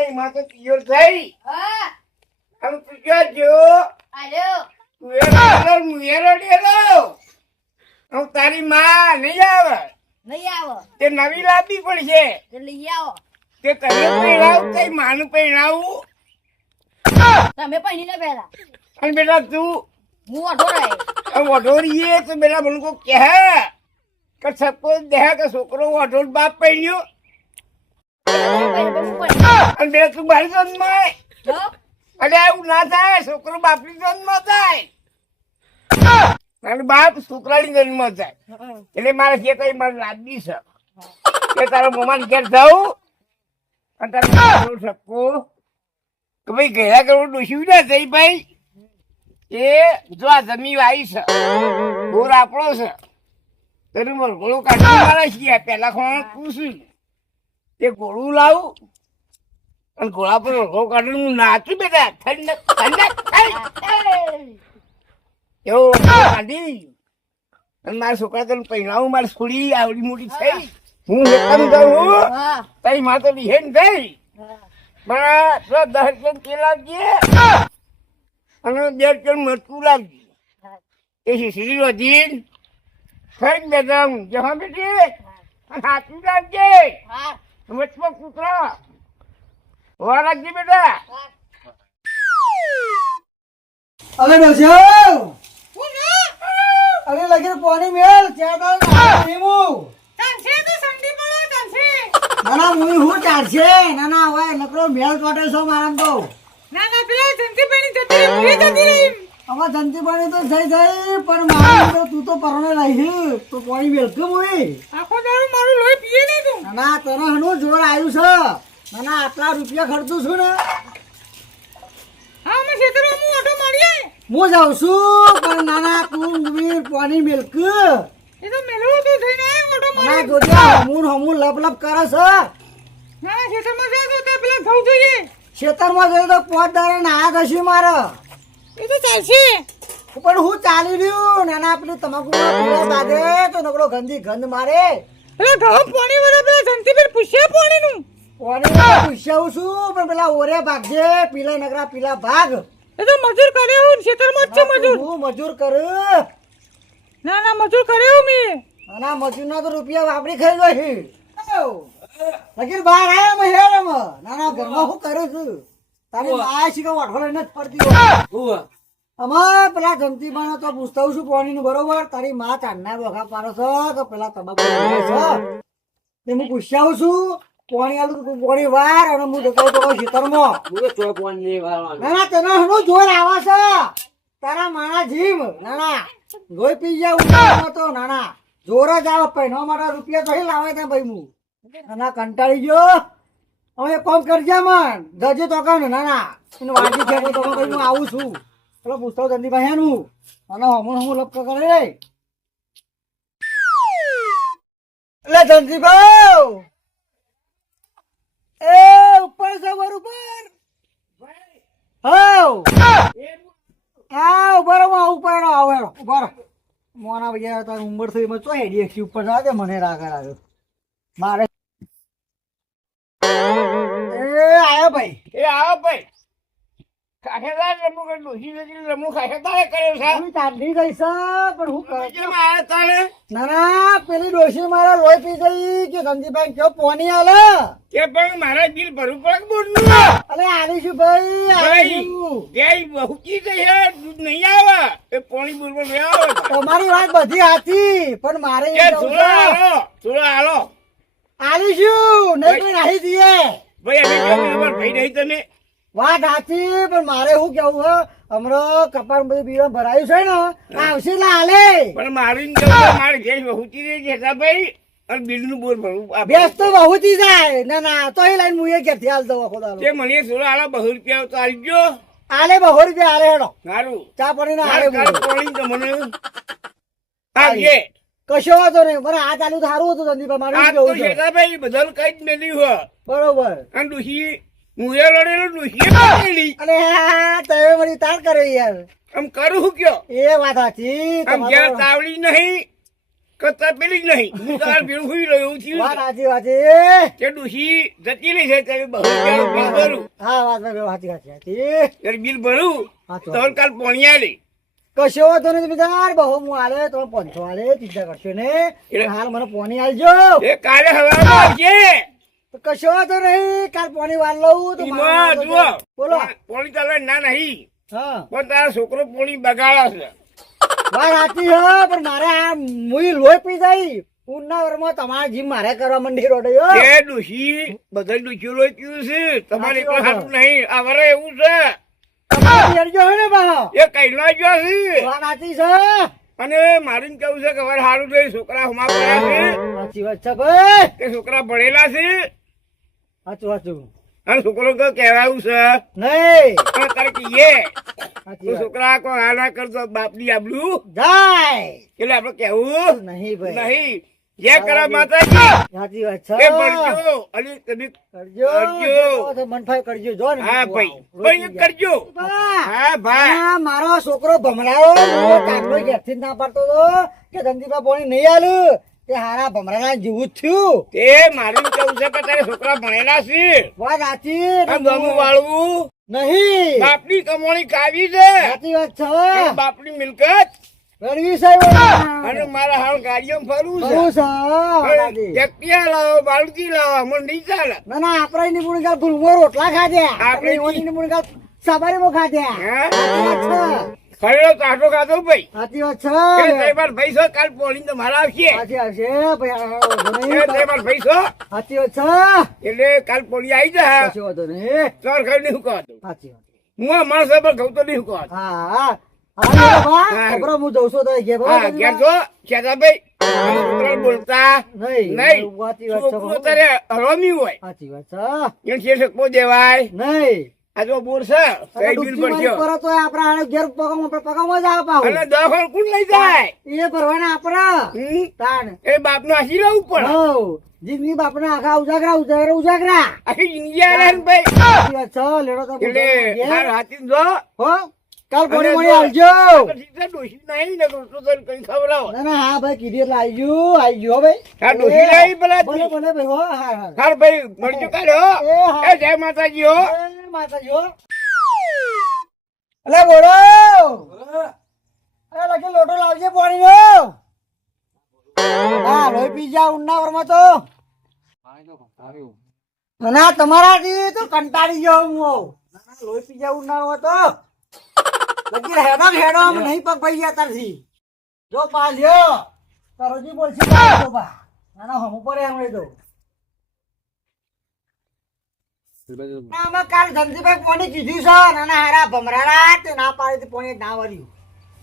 તારી માં તો પિયર થઈ. હા. આમ ક્યાં જો આલ્યો તું એ રડેલો, હું તારી માં નહીં આવે. નહીં આવો. તે નવી લાવવી પડશે તે લઈ આવો. તે તને પહેરાવું કઈ માનું પહેરાવું. તમે પહેરી ને પહેલા અને બેટા તું હું આ વઢોરીએ તો બેટા મને કોઈ કહે. કે સપોઝ દેહ કે છોકરો વઢોર બાપ પહેર્યો. અને તું મારી જન્મ અરે એવું ના થાય છોકરો બાપની જન્મ થાય. મારો બાપ છોકરાની જન્મ થાય. એટલે મારે જે કઈ મારે લાદી છે કે તારા મોમાન ઘેર જાઉં અને તારે સપકો કે ભાઈ ઘેરા કરવું ડોસ્યું ના થઈ ભાઈ. એ જો આ જમી વાઈ છે બોર આપણો છે તેનું મરઘોડું કાઢી મારે છીએ પેલા ખોણ પૂછ્યું. એ ગોળું લાવું? અને ઘોડા પર ઓળખો કાઢીને હું નાચું બેટા. ઠંડક ઠંડક એવો કાઢી અને મારા છોકરા તને પહેરાવું, મારી છોડી આવડી મોટી થઈ. હું એકદમ જાઉં, હા. તારી માતા તો હેન થઈ. પણ પેલા દસ ટન તેલ આપજે અને બે ટન મરચું લાવજે એ શીશડી વધીન થઈ બેટા જહા બેટી હાથું લાગજે હા વચમાં કૂતરા. વાર રાખજે બેટા. અરે ડોસ્યો અરે લગીર પાણી મેલ ચા તો નીમું ના ના મુઈ હું ચાલશે. ના ના હવે નકરો મેલ કાઢે છો મારા તો હવે જંતી પાણી તો થઈ થઈ પણ મારી તો તું તો પરણે રહી તો કોઈ મેલ કે મુઈ ના ના તને હનું જોર આવ્યું છે. ના ના આટલા રૂપિયા ખર્ચું છું ને. હું જાઉં છું પણ નાના તું પાણી મેલક. ના જોજે હમુન હમુન લપ લપ કરે છે. ખેતરમાં જઈ તો પોત દાડે નાયા થશે મારે. પણ હું ચાલી રહ્યું નાના પેલું તમાકુ બાદે તો નકરો ગંદી ગંધ મારે. પાણી પૂછ્યાવું છું પણ પેલા ઓરે ભાગજે પીલા નગરા પીલા ભાગ. એ તો મજૂર કરે હું ખેતરમાં જ છે મજૂર? હું મજૂર કર? ના ના મજૂર કરે હું મેં. ના મજૂર ના તો રૂપિયા વાપરી ખાઈ ગઈ લગીર બહાર આવ્યા મેં ના નાના ઘરમાં હું કરું છું? તારી માયા શીખા વાઠો લઈને જ પડતી અમાર પેલા જમતી પણ તો પૂછતા છું પાણી નું બરોબર? તારી માં ચાંદના બોખા પાડો છો તો પેલા તમાકુ છો. તે હું પૂછ્યાવું છું પાણી આલું પાણી વાર અને હું જતો તો ખેતરમાં ના ના તને જોર આવે છે. તારા માણા જીમ નાના ના. પી ગયા ઉતાવળમાં તો નાના ના જોર જ આવે પૈનો મારા રૂપિયા તો લાવે ત્યાં ભાઈ હું. ના ના કંટાળી ગયો. હવે કોમ કરજે મન. જજે તો કાને નાના ના વાંચી છે તો ભાઈ હું આવું છું. પેલો પૂછતો જલ્દી ભાઈ એનું અને હમણ હું લપકો કરે રે. એટલે ધનજીભાઈ એ ઉપર સવાર ઉપર હાઉ હા ઊભા ઉપર રહો આવો હેડો ઊભા મોના ભાઈ તારી ઉંમર થઈ, એમાં ચો હેડી ઉપર ના દે, મને રાગ આવ્યો મારે એ આયો ભાઈ. એ આવો ભાઈ. ખાખેદાર રમુ કે ડોસી નથી રમુ ખાખેદારે કર્યો છે. હું ચાંદી ગઈ છે પણ હું કર કેમ આયા ના ના પેલી ડોશી મારા લોહી પી ગઈ કે ધનજીભાઈ કયો પોની આલે? કે પણ મારા બિલ ભરવું પડે બોલનું અરે ભાઈ ભાઈ આલીશું ત્યાં બહુચી જઈ હે દૂધ નહીં આવે. એ પોણી બોલબોલ નહીં આવે. તમારી વાત બધી હતી પણ મારે કે એ થોડો છે. હાલો થોડો હાલો. આલીશું નહીં તો નાહી દઈએ ભાઈ અમાર ભાઈ નહીં તમે? વાત સાચી પણ મારે શું કેવું હે? હમણાં કપાળ બધું બીડો ભરાયું છે ને આવશે એટલે હાલે. પણ મારી મારે ઘેર બહુચી રહી છે ભાઈ? અને બિલનું બોલ ભરવું બેસ તો બહુથી જાય. ના ના તો એ લાઈન હું એ ક્યાંથી હાલ દઉં તે મને થોડો હાલો બહુ રૂપિયા તો આવી ગયો હાલે બહુ રૂપિયા હાલે હેડો. સારું ચા પાણી ના હાલે કાલ પાણી તો મને. આવજે કશો વાંધો નહીં. મને આ ચાલુ સારું હતું સંદીપ મારું કેવું છે? ભાઈ બદલ કઈ જ મેલ્યું હોય. બરોબર. અને ડોશી એ લડેલો ડોશી પાડેલી અને તમે મારી તાર કરે યાર. આમ કરું હું કયો? એ વાત સાચી આમ તમારો- તાવડી નહીં કતા પેલી જ નહીં. હું તાર ભેળું હુઈ રહ્યો છું વાત સાચી વાત તે ડોશી જતી રહી છે ત્યારે બહુ બિલ ભરું હા વાત સાચી વાત સાચી ત્યારે બિલ ભરું. તો. કાલ પોણી આવી કશો વાંધો નથી બીજા બહુ હું આલે તો પાંચસો આલે ચિંતા કરશો ને હાલ મને પોણી આલજો. એ કાલે હવા આવશે તો કશો તો નહીં કાલ પોની વાર લઉં તો જુઓ. બોલો. પોણી ચાલે ના નહીં. પણ તારો છોકરો પોણી બગાડે છે. વાત સાચી હે પણ મારે આ મુઈ લોહી પી જાય. પૂરના વરમાં તમારે જીમ મારે કરવા મંડી રોડે એ બધા લોહી પીવું છે તમારી સાચી એટલું સારું નહીં. આ વરે એવું છે. ને કૈલા જો છે. વાત સાચી છે. અને મારું કેવું છે કે સારું છે છોકરા હમા પડ્યા છે. સાચી વાત છે ભાઈ. તે છોકરા ભણેલા છે. સાચું સાચું. અને છોકરો કે કહેવાયું છે. નહીં. તારે કહીએ તો છોકરા કોઈ હાના કરતો બાપની આબલું જાય. એટલે આપડે કેવું નહીં ભાઈ. નહીં. જે કરા માતાજી. સાચી વાત એ છે અને તમે કરજો. કરજો. જેવો તો મન થાય કરજો. જો ને. હા ભાઈ. ભાઈ કરજો. હા ભાઈ. મારો છોકરો ભમરાયો. કાકડો ઘેરથી ના પાડતો હતો કે ધંધીમાં પોણી નહીં આલ્યું તે હારા ભમરાના જેવું થયું. તે મારું કેવું છે કે તારે છોકરા ભણેલા છે. વાત સાચી ગમું વાળવું. નહીં. બાપની કમોણી કાવી છે. સાચી વાત છે. બાપની મિલકત. સાહેબ અને મારા હાલ ગાડીઓ ફરવું છે. જગ્યા લાવો બાળકી લાવો મને નહીં ચાલે. ના ના ગાલ ભૂલમો રોટલા ખાધ્યા. આપણે આપણે નિમુણ ગાલ સવારીમાં ખાધ્યા. વાત કાઢો ખાધો ભાઈ. સાચી વાત છે તહેવાર ભાઈ છો કાલ પોણી તો મારા આવશે. સાચી આવશે ભાઈ. તહેવાર ભાઈ છો સાચી વાત છે. એટલે કાલ પોલી આવી જાય સાચી વાત નહીં. ચોર ખાઈ નહીં કહો સાચી વાત. હું આ માણસ પર ઘઉં તો નહીં કહો હા હા. બા, હા. જઉં છું તો ઘેર ઘેર તો શેતાભાઈ બોલતા નહીં નહીં. વાત છે છોકરો હોય. સાચી વાત છે. એને છે દેવાય. નહીં. આ જો બોર છે કઈ બિલ પડ્યો પર તો આપણા આને ઘેર પગામ પર પગામાં જ આવે. પાહુ. અને દખલ કુણ લઈ જાય? એ ભરવાના આપણા. હમ? તાણ. એ બાપ નો આશી રહેવું પડે હઉ. જિંદગી બાપના આખા ઉજાગરા ઉજાગરા ઉજાગરા. આખી જિંદગી આલે ને ભાઈ. ચાલ લેડો તો એટલે. હાર હાથી જો. હો? કાલ અને પોણી આવજો. ડોશી નહીં ને તો કઈ ખવડાવો ના ના હા ભાઈ કીધી એટલે આવજો આવજો ભાઈ. હા, ડોશી નહીં પેલા ભલે ભલે ભાઈ હો હા હા. હાર ભાઈ મળજો કાલે હો. એ જય માતાજી હો. માતાજી હો. અલે બોલો. અરે લખી લોટો લાવજે પાણી નો હા લોહી પી જા ઉન્નાવરમાં તો. ના, ના તમારાથી તો કંટાળી ગયો હું લોહી પી જા ઉન્નાવરમાં તો લગી હેડો હેડો આમ નહીં પગ ભાઈ ગયા તારથી. જો પા લ્યો તરોજી બોલશે પા જો પા ના ના હમ પડે હમણાં તો ના, અમે કાલ ધનજીભાઈ પોણી કીધું છે નાના હારા ભમરાડા તે ના પાડી તે પોણી ના વળ્યું.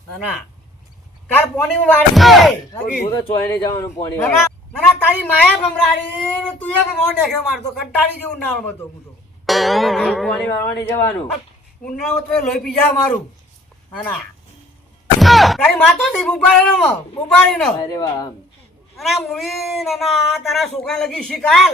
ના ના. કાલ પોણી વાળી હું તો ચોય નહીં જવાનું પાણી ના ના, ના ના, તારી માયા ભમરાડી ને તું એ ભમરાડો દેખ્યો મારતો કંટાળી જેવું ના હતો હું તો. પાણી વાળવા જવાનું. ઉનાળો તો લોહી પી જાય મારું. ના ના. તારી માતો થી બુપારી નો નો. અરે વાહ આમ. ના ના મુવી ના ના તારા છોકરા લગી શિકાલ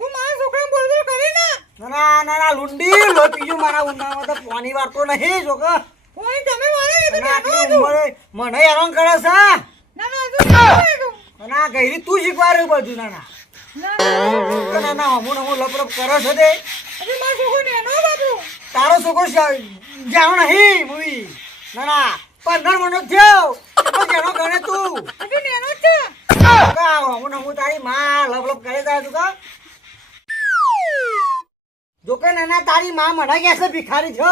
તું મારા છોકરા બોલ બોલ કરી ના. ના ના ના લુંડી લોહી પીજું મારા ઉનાળામાં તો પાણી વાળતો નહીં છોકરા કોઈ તમે મારે એ તો ના, નાનો આટલી હતું. ઉંમરે મને હેરાન કરે છે. ના ગઈરી તું? શીખવાડ્યું બધું નાના ના. ના, ના ના હમું હમું લપરપ કરે છે તે. તારો છોકરો જાણો નહીં મૂવી. ના ના પંદર મહિનો થયો. જેનો ગણે તું. હમું હમું તારી માં લપ લપ કરે તારે તું કા જો કે નાના તારી માં મને કહે છે ભિખારી છો.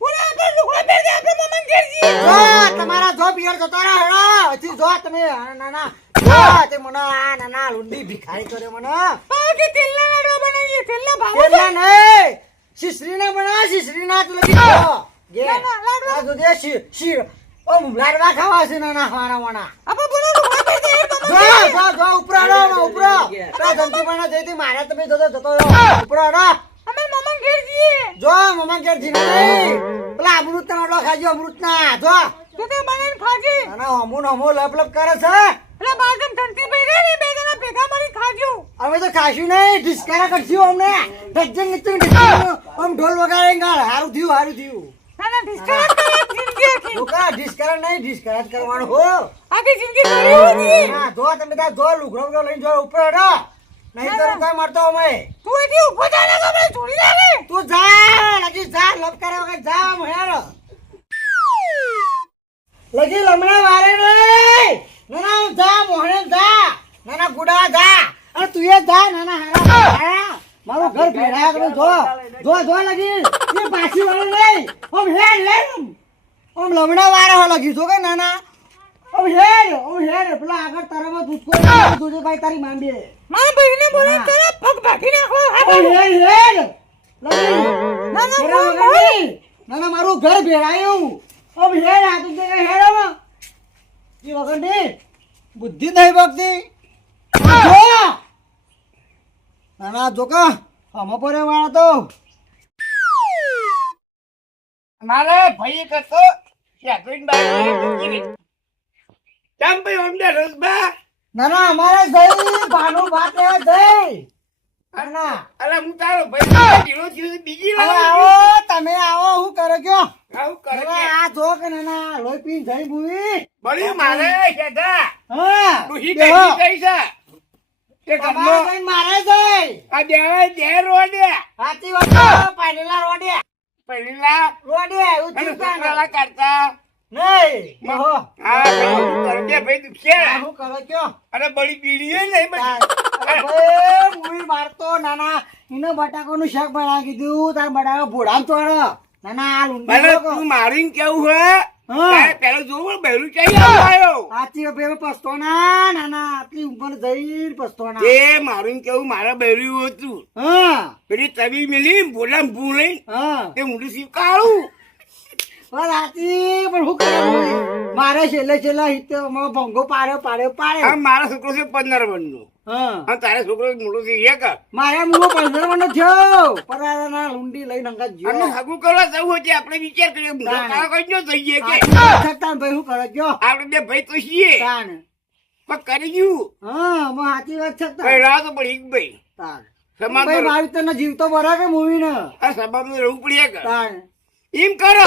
ઓલા આપણે લુગડા પહેરી આપણે મમ્માને ઘેર જઈએ. જો તમારા જો પિયર જતો રહે હજી જો તમે આ નાના તે મને આ નાના લુંડી ભિખારી કરે મને. પાવ કે તેલના લાડવા બનાવીએ તેલના ભાવ પેલા નહીં શીશરીના બના શીશરીના તું લગી જો ગે ના, ના, લાડવા. આ દુધે શી શી ઓમ લાડવા ખાવા છે નાના ખાવાના વાના આપણે બોલો લુગડા પહેરી જઈએ જો જો જો ઉપરાડો માં તો ધંધી બના જઈતી મારે તમે જતો જતો ઉપરા ઘેર જો મમા કે જીના નહીં. પેલા અમૃત ના અડો ખાજો અમૃત ના જો. તો તે બનાવીને ખાજે. નાના હમું હમું લપ લપ કરે છે. એટલે બાજમ ધનતી ભાઈ રે બે જણા ભેગા મળી ખાજો. અમે તો ખાશું નહીં. ઢીસકારા કરશું અમને. ઢજ્જન નીચે આમ ઢોલ વગાડે ગાળ. હારું થયું હારું થયું. ના ના કરે જિંદગી જિંદગી આખી લોકા ડિસ્કરેજ નહીં ડિસ્કરેજ કરવાનું હો. આખી જિંદગી ભરી હતી હા જો તમે ત્યાં જો લુગડો લઈને જો ઉપર હેડો. નહીં તો કઈ મળતો અમે. તું એથી ઊભો થા તો મને છોડી દે ને. તું જા લગી જા લપ કરે વગર જા હેડો લગી લમણા વારે રે. નાના હું જા મોહણે જા. નાના ગુડા જા. અરે તું એ જા નાના હારા હારા. મારું ઘર ભેડા કરો જો. જો જો લગી. એ પાછી વાળો નહીં. ઓમ હે હેડ ઓમ લમણા વારે હો લગી. જો કે ના ના ઓમ હેડ ઓમ હેડ પેલા આગળ તારામાં દૂધકો ભાઈ તારી માંડી. મારા ભાઈને બોલે તારા પગ ભાગી નાખો ના, ના. ના ના મારું ઘર ભેળાયું ઓમ હેડ આ તું હેડ આમાં એ વગર બુદ્ધિ નહીં ભક્તિ. જો. ના ના જો કા આમાં પડે વાળા તો. મારે ભાઈ કરતો મૂકી દે. કેમ ભાઈ અમને રસબા ના ના અમારે જઈ ભાનુ લેવા જઈ ના અરે હું તારો ભાઈ ઢીલો થયો છે, બીજી વાર આવો તમે આવો હું કરો કયો? આવું કરો આ જો કે ના ના લોહી પી જઈ ભૂવી બળી મારે કેતા. હા. ડૂહી. કઈ ગઈ છે. તે તમારે મારે જઈ. આ દેવાય દે રોડ્યા સાચી વાત પાડેલા રોડે. પહેલા રોડે ચિંતા છોકરાલા નહીં. હા ભાઈ આ હું કરો કયો? અને બળી પીડી નહીં બધી. અરે મારતો નાના એને બટાકાનું શાક બનાવી કીધું તાર બટાકા ભોળામ તોડ નાના આ લૂંડી તું મારીને કેવું હા. પેલો જોવું બહેરું ચાલી આવ્યો? સાચી પસ્તો ના નાના આટલી ઉપર જઈ પસ્તો ના એ મારું કેવું મારા બહેરું હતું. હા. પેલી તવી મિલી બોલા ભૂલે હા. તે ઊંડું સીવ કાઢું પણ સાચી પણ મારે છેલ્લે છેલ્લે હિતે ભંગો પાડ્યો પાડ્યો પાડ્યો. મારા છોકરો છે પંદર વર્ષનો હા. અને છોકરો મોટો છે એક. મારે મુવો પંદર નો થયો. પરાના લુંડી લઈને અંગત અને જ્યો કરવા જવું હોય આપણે વિચાર કરીએ. કાળો જઈએ કે ભાઈ કરે? ગયો આપણે બે ભાઈ તો છીએ. તાણ. પણ કરી ગયું. હા મો સાચી વાત છતાં પહેલા તો પડી એક ભાઈ. તાણ. ભાઈ મારી તને જીવતો બરાબર મૂવી ને. આ સભામાં રહેવું પડે તાણ. એમ કરો.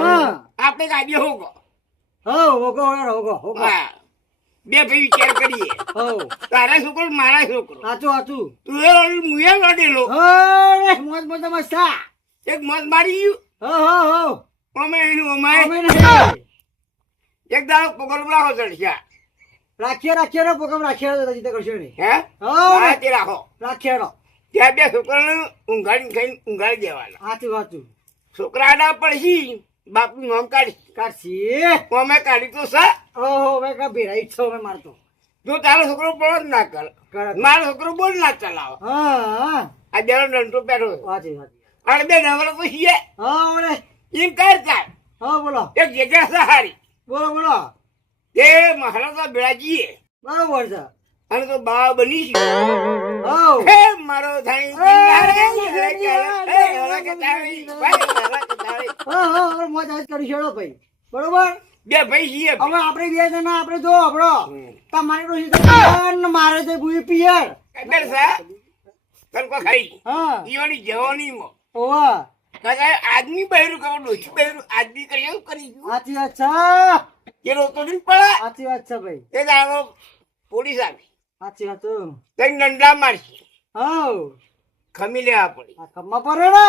હા. આપણે કાઢીએ હોગો. હો હોગો હોગો હોગો. બે ભાઈ વિચાર કરીએ. હો તારા છોકરો મારા છોકરો. સાચું સાચું તું એ લડી હું એ લડેલો અરે મોજ મોજ મસ્તા એક મત મારી હો હો હો અમે એનું અમાય. એક દાડો પકડ રાખો ચડશે રાખીએ રાખીએ નો પ્રોગ્રામ રાખીએ તો જીતે કરશો નહીં. હે? હા, તે રાખો. રાખીએ નો ત્યાં બે છોકરાને ઊંઘાડી ખાઈને ઊંઘાડી દેવાના. સાચું સાચું છોકરા આડા પડશી બાપુ નામ કાઢી. કાઢશી? અમે કાઢી તો સર ઓહો મેં કા ભેરાઈ છો મેં મારતો જો તારો છોકરો બોલ ના કર. મારો છોકરો બોલ ના ચલાવો. હા. આ જરા ડંટો પેરો વાજી વાંચી અને બે નવરો તો છીએ હા બોલે એમ કર ચાલ હા બોલો. એક જગ્યા સહારી. બોલો બોલો. એ મહારાજા બેળાજીએ બરોબર છે. અને તો બા બની છે હો હે મારો ભાઈ મોજ કરી છેડો ભાઈ. બરોબર? બે ભાઈ છીએ. હવે આપણે બે જણા આપણે જો આપણો તમારી તો મારે તે પિયર. છે? તનકો ખાઈ હા. ઈવાની જવાની મો ઓવા કાકા આદમી બહેરું કરો ડોશી બહેરું આદમી કરી એવું કરી સાચી વાત છે. એ રોતો નહીં પડે? સાચી વાત છે ભાઈ. એ દાડો પોલીસ આવી. સાચી વાત. કઈ નંડા મારશે. હા ખમી લે પડી. આ કમમાં પડે ને?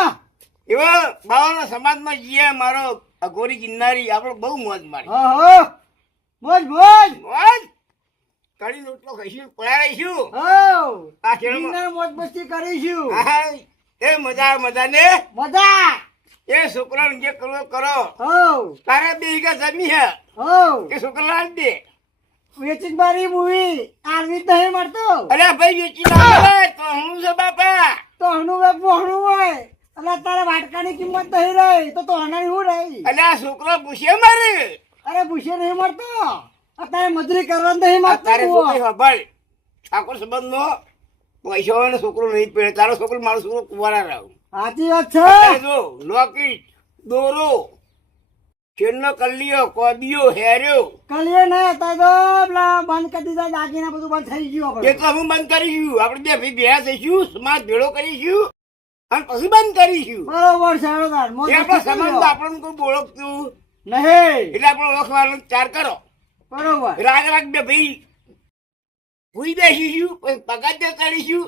એવો બાવાના સમાજમાં જીએ મારો અઘોરી ગિરનારી આપણે બહુ મોજ મારી હા હા. મોજ મોજ. મોજ? કડી રોટલો ખાઈશું પડાવીશું આ ખેડમાં મોજ મસ્તી કરીશું. એ મજા મજા ને મજા. એ છોકરાને જે કરવો કરો. હો તારે બે વીઘા જમી હે. હો એ છોકરા દે. વેચિંગ મારી મૂવી. આરવી નહીં મળતો. અરે ભાઈ વેચી ના તો હું છે બાપા? તો હણું વેપ મોહણું હોય. એટલે તારા વાટકાની કિંમત નહીં રહી. તો તો હણાઈ હું રહી. આ છોકરો પૂછે મારે? અરે પૂછે નહીં મળતો. અત્યારે મજૂરી કરવા નહીં તારે મળતો છોકરી ખબર ઠાકોર સંબંધ નો પૈસા ને છોકરો નહીં પડે તારો છોકરો મારો છોકરો કુવારા રહ્યો સાચી વાત છે. નોકી લોકેટ દોરો ચેનનો કલ્લીઓ કોદીઓ હેર્યો. કલીએ ના હતા પેલા બંધ કરી દીધા દાગીના બધું બંધ થઈ ગયું આપણે. એટલા હું બંધ કરીશું આપણે બે ભેગા થઈશું સમાજ ભેળો કરીશું અને પછી બંધ કરીશું. બરોબર છે એ સમાજ તો આપણને કોઈ ઓળખતું નહીં. એટલે આપણે લખવાનો ચાર કરો. બરોબર. રાગ રાગ બે ભાઈ ભૂઈ બેસીશું પછી પગાર કરીશું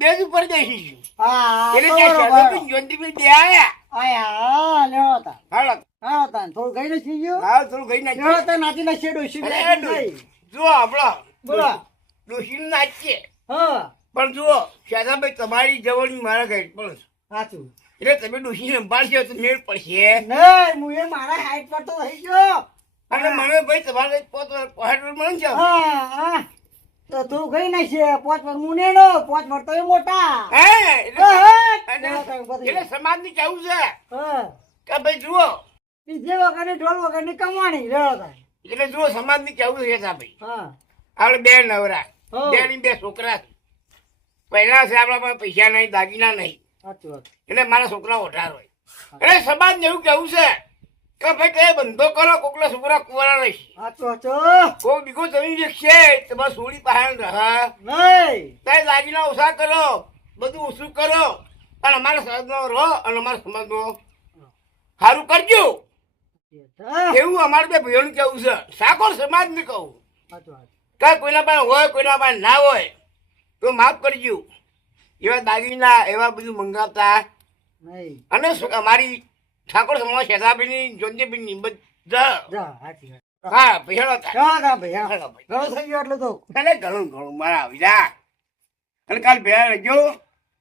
બેજ ઉપર બેસીશું. હા એટલે. શારદાબેન બે આયા આયા લેવો તા હાલો હા તા થોડું ગઈ નથી ગયો? હા થોડું ગઈ લેવો તા નાચી નાખીએ ડોશી. જુઓ આપણો બોલો. ડોશીનું નાચીએ હા. પણ જુઓ શારદાભાઈ તમારી જવાની મારા ઘરે પણ. સાચું. એટલે તમે ડોશી સંભાળશો તો મેળ પડશે. નહીં હું એ મારા હાઈટ પર તો થઈ ગયો. અને મને ભાઈ તમારે પોત પોહેટ મળે છે? હા હા. તો તું ગઈ ના છે પાંચ વર્ષ હું નેનો પોચ વર્ષ તો એ મોટા. હે એટલે સમાજ સમાજની કેવું છે? કે ભાઈ જુઓ. ડીજે વગરની ઢોલ વગરની કમાણી લેવો તા એટલે જુઓ સમાજની કેવું છે ભાઈ આપડે આપણે બે નવરા બે ની બે છોકરા પહેલા છે આપણા પાસે પૈસા નહીં દાગીના નહીં. એટલે મારા છોકરા ઓઢાર હોય. એટલે સમાજ ને એવું કેવું છે? કે ભાઈ કઈ બંધો કરો કોકના છોકરા કુવારા રહીશ. કોઈ બીજો જમીન જે છે તમારે સોળી પાસે રહા. નહીં. ત્યાં દાગીના ઓછા કરો બધું ઓછું કરો. અને અમારા સમાજનો રહો અને અમારા સમાજનો સારું કરજો. એવું અમારે બે ભાઈઓનું કેવું છે. સાકોર સમાજ ને કહું કાંઈ કોઈના પાસે હોય કોઈના પાસે ના હોય તો માફ કરજો. એવા દાગીના એવા બધું મંગાવતા. અને અમારી ઠાકોર સમાજ શેતાબીની જોંતીબીની બધા હા ભેળો થાય. ભેળો. થઈ ગયો એટલે તો. એટલે ઘણું ઘણું મારા આવી જા અને કાલ ભેળા રહેજો.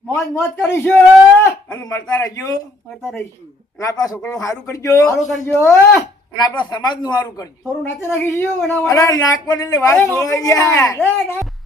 મોજ મોજ કરીશું? અને મળતા રહેજો. મળતા રહીશું. અને આપણા છોકરાનું સારું કરજો. સારું કરજો અને આપણા સમાજનું સારું કરજો. થોડું નાચી નાખીશું એના માટે અરે નાક પર એટલે વાત ના-